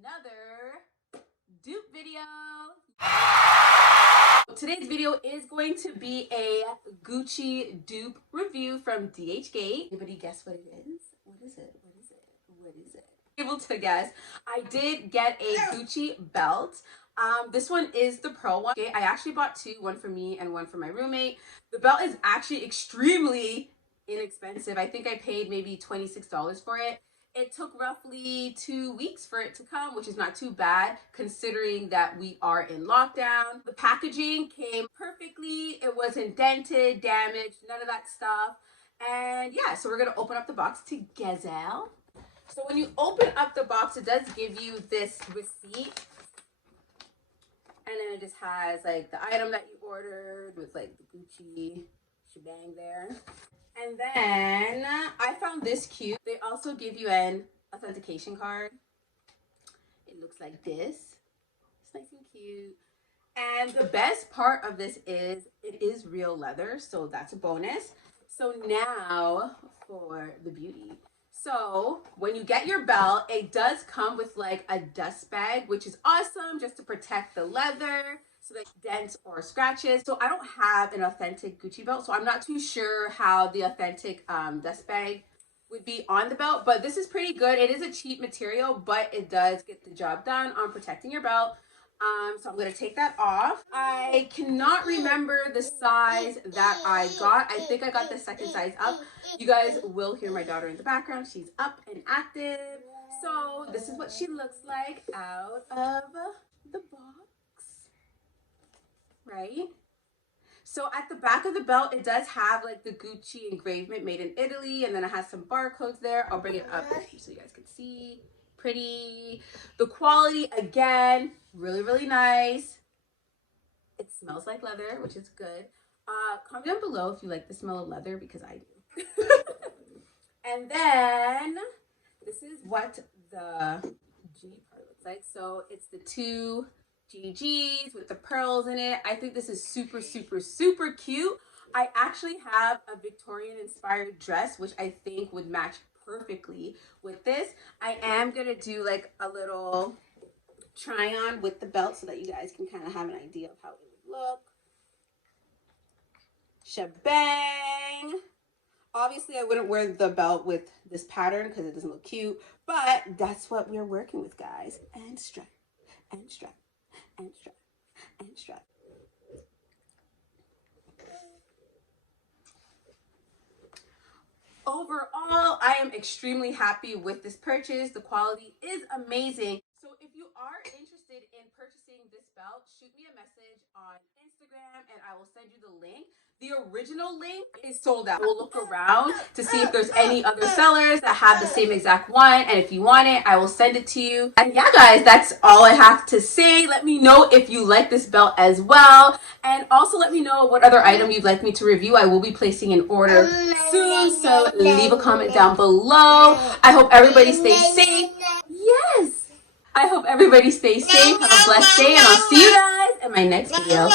another dupe video. Today's video is going to be a Gucci dupe review from Dhgate. Anybody guess what it is? What is it? What is it? What is it? Able to guess. I did get a Gucci belt. This one is the pearl one. Okay, I actually bought two, one for me and one for my roommate. The belt is actually extremely inexpensive. I think I paid maybe $26 for it. It took roughly 2 weeks for it to come, which is not too bad considering that we are in lockdown. The packaging came perfectly. It wasn't dented, damaged, none of that stuff. And yeah, so we're gonna open up the box together. So when you open up the box, it does give you this receipt. And then it just has like the item that you ordered with like the Gucci shebang there. And then I found this cute. They also give you an authentication card. It looks like this. It's nice and cute. And the best part of this is it is real leather, so that's a bonus. So now for the beauty. So when you get your belt, it does come with like a dust bag, which is awesome just to protect the leather so that dents or scratches. So I don't have an authentic Gucci belt, so I'm not too sure how the authentic dust bag would be on the belt, but this is pretty good. It is a cheap material, but it does get the job done on protecting your belt. So I'm gonna take that off. I cannot remember the size that I got. I think I got the second size up. You guys will hear my daughter in the background. She's up and active. So this is what she looks like out of the box, right? So at the back of the belt, it does have like the Gucci engravement made in Italy, and then it has some barcodes there. I'll bring it up so you guys can see. Pretty. The quality, again, really, really nice. It smells like leather, which is good. Comment down below if you like the smell of leather, because I do. And then this is what the G part looks like. So it's the two GGs with the pearls in it. I think this is super, super, super cute. I actually have a Victorian inspired dress, which I think would match perfectly with this. I am gonna do like a little try on with the belt so that you guys can kind of have an idea of how it would look. Shebang. Obviously I wouldn't wear the belt with this pattern because it doesn't look cute, but that's what we're working with, guys. And strap, and strap, and strap, and strap. Overall, I am extremely happy with this purchase. The quality is amazing. So if you are interested in purchasing this belt, shoot me a message on Instagram and I will send you the link. The original link is sold out. We'll look around to see if there's any other sellers that have the same exact one. And if you want it, I will send it to you. And yeah, guys, that's all I have to say. Let me know if you like this belt as well. And also let me know what other item you'd like me to review. I will be placing an order soon. So leave a comment down below. I hope everybody stays safe. Yes. I hope everybody stays safe. Have a blessed day. And I'll see you guys in my next video.